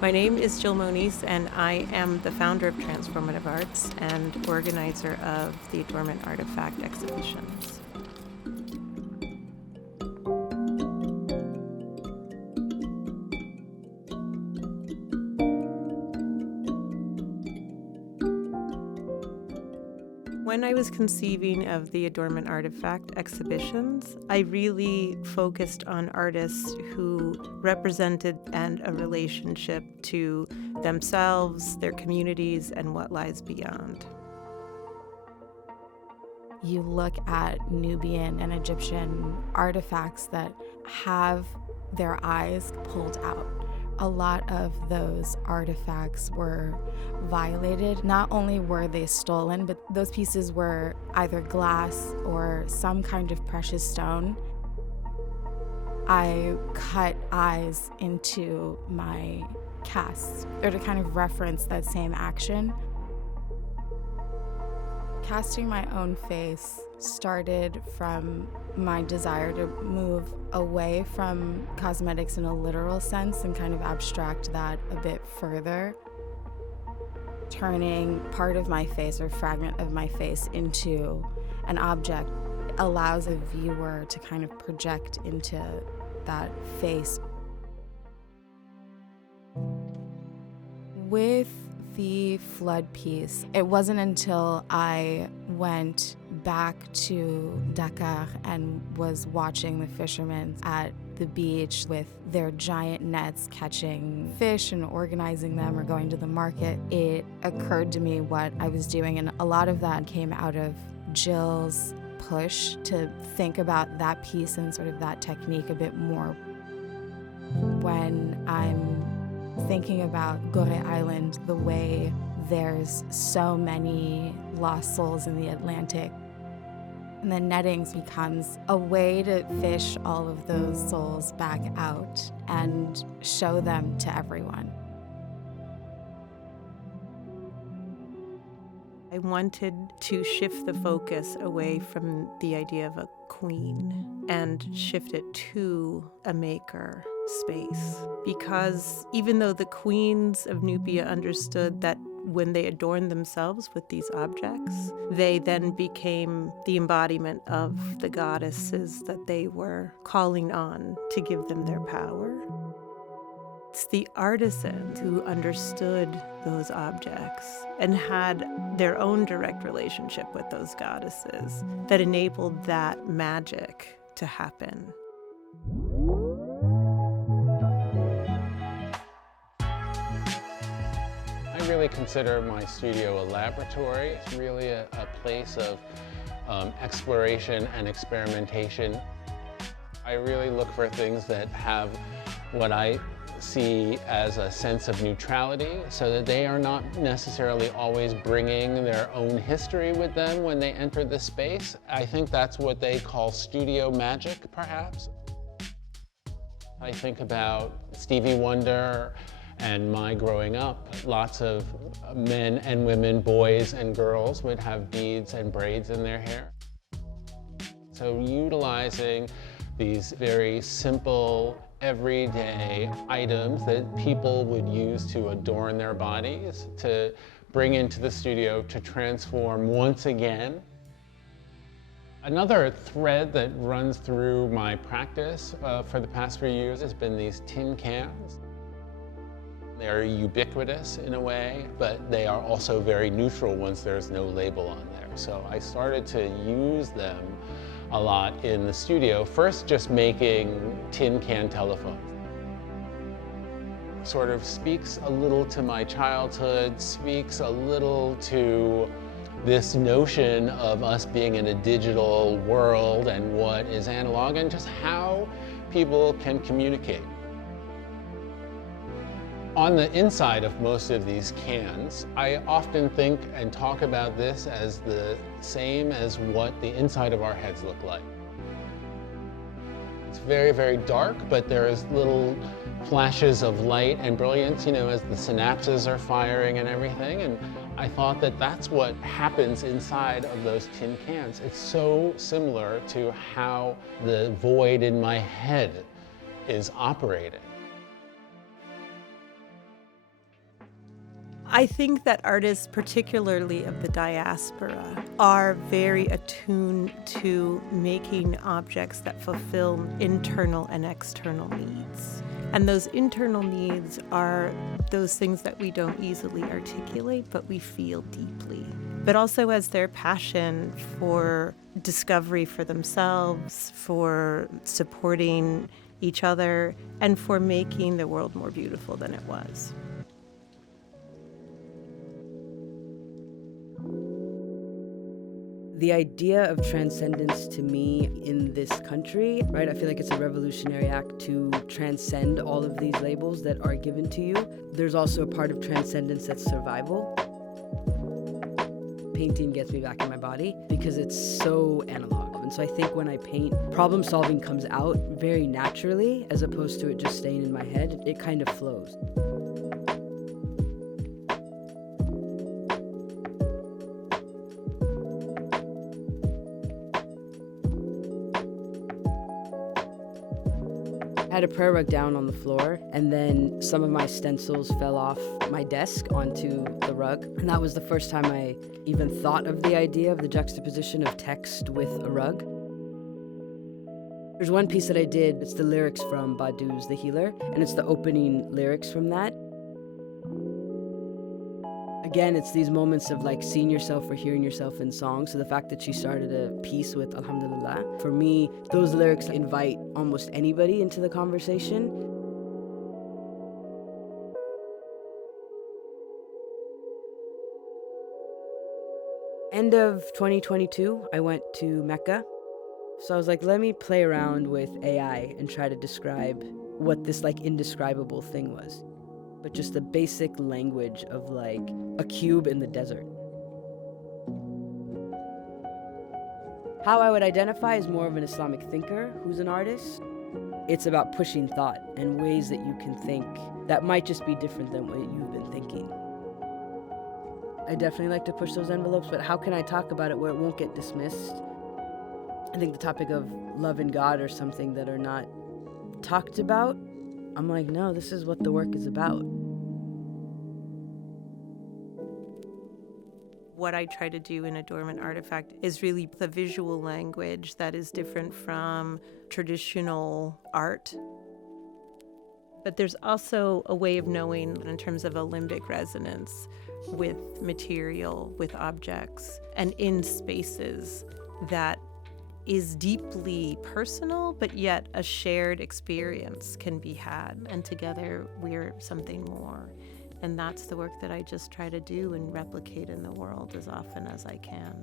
My name is Jill Moniz, and I am the founder of Transformative Arts and organizer of the Adornment Artifact exhibitions. When I was conceiving of the Adornment Artifact exhibitions, I really focused on artists who represented a relationship to themselves, their communities, and what lies beyond. You look at Nubian and Egyptian artifacts that have their eyes pulled out. A lot of those artifacts were violated. Not only were they stolen, but those pieces were either glass or some kind of precious stone. I cut eyes into my casts, or to kind of reference that same action. Casting my own face started from my desire to move away from cosmetics in a literal sense and kind of abstract that a bit further. Turning part of my face or fragment of my face into an object allows a viewer to kind of project into that face. With the flood piece, it wasn't until I went back to Dakar and was watching the fishermen at the beach with their giant nets catching fish and organizing them or going to the market, it occurred to me what I was doing, and a lot of that came out of Jill's push to think about that piece and sort of that technique a bit more. When I'm thinking about Gorée Island, the way there's so many lost souls in the Atlantic, and the nettings becomes a way to fish all of those souls back out and show them to everyone. I wanted to shift the focus away from the idea of a queen and shift it to a maker space. Because even though the queens of Nubia understood that when they adorned themselves with these objects, they then became the embodiment of the goddesses that they were calling on to give them their power. It's the artisans who understood those objects and had their own direct relationship with those goddesses that enabled that magic to happen. I really consider my studio a laboratory. It's really a place of exploration and experimentation. I really look for things that have what I see as a sense of neutrality, so that they are not necessarily always bringing their own history with them when they enter the space. I think that's what they call studio magic, perhaps. I think about Stevie Wonder and my growing up. Lots of men and women, boys and girls would have beads and braids in their hair. So utilizing these very simple, everyday items that people would use to adorn their bodies, to bring into the studio to transform once again. Another thread that runs through my practice for the past few years has been these tin cans. They're ubiquitous in a way, but they are also very neutral once there's no label on there. So I started to use them a lot in the studio. First, just making tin can telephones. Sort of speaks a little to my childhood, speaks a little to this notion of us being in a digital world and what is analog and just how people can communicate. On the inside of most of these cans, I often think and talk about this as the same as what the inside of our heads look like. It's very, very dark, but there's little flashes of light and brilliance, you know, as the synapses are firing and everything. And I thought that that's what happens inside of those tin cans. It's so similar to how the void in my head is operating. I think that artists, particularly of the diaspora, are very attuned to making objects that fulfill internal and external needs. And those internal needs are those things that we don't easily articulate, but we feel deeply. But also as their passion for discovery for themselves, for supporting each other, and for making the world more beautiful than it was. The idea of transcendence to me in this country, right? I feel like it's a revolutionary act to transcend all of these labels that are given to you. There's also a part of transcendence that's survival. Painting gets me back in my body because it's so analog. And so I think when I paint, problem solving comes out very naturally as opposed to it just staying in my head. It kind of flows. I had a prayer rug down on the floor, and then some of my stencils fell off my desk onto the rug. And that was the first time I even thought of the idea of the juxtaposition of text with a rug. There's one piece that I did, it's the lyrics from Badu's The Healer, and it's the opening lyrics from that. Again, it's these moments of like seeing yourself or hearing yourself in songs. So the fact that she started a piece with Alhamdulillah, for me, those lyrics invite almost anybody into the conversation. End of 2022, I went to Mecca. So I was like, let me play around with AI and try to describe what this like indescribable thing was. But just the basic language of like a cube in the desert. How I would identify is more of an Islamic thinker who's an artist. It's about pushing thought and ways that you can think that might just be different than what you've been thinking. I definitely like to push those envelopes, but how can I talk about it where it won't get dismissed? I think the topic of love and God are something that are not talked about. I'm like, no, this is what the work is about. What I try to do in Adornment Artifact is really the visual language that is different from traditional art. But there's also a way of knowing in terms of a limbic resonance with material, with objects, and in spaces that is deeply personal, but yet a shared experience can be had. And together we're something more. And that's the work that I just try to do and replicate in the world as often as I can.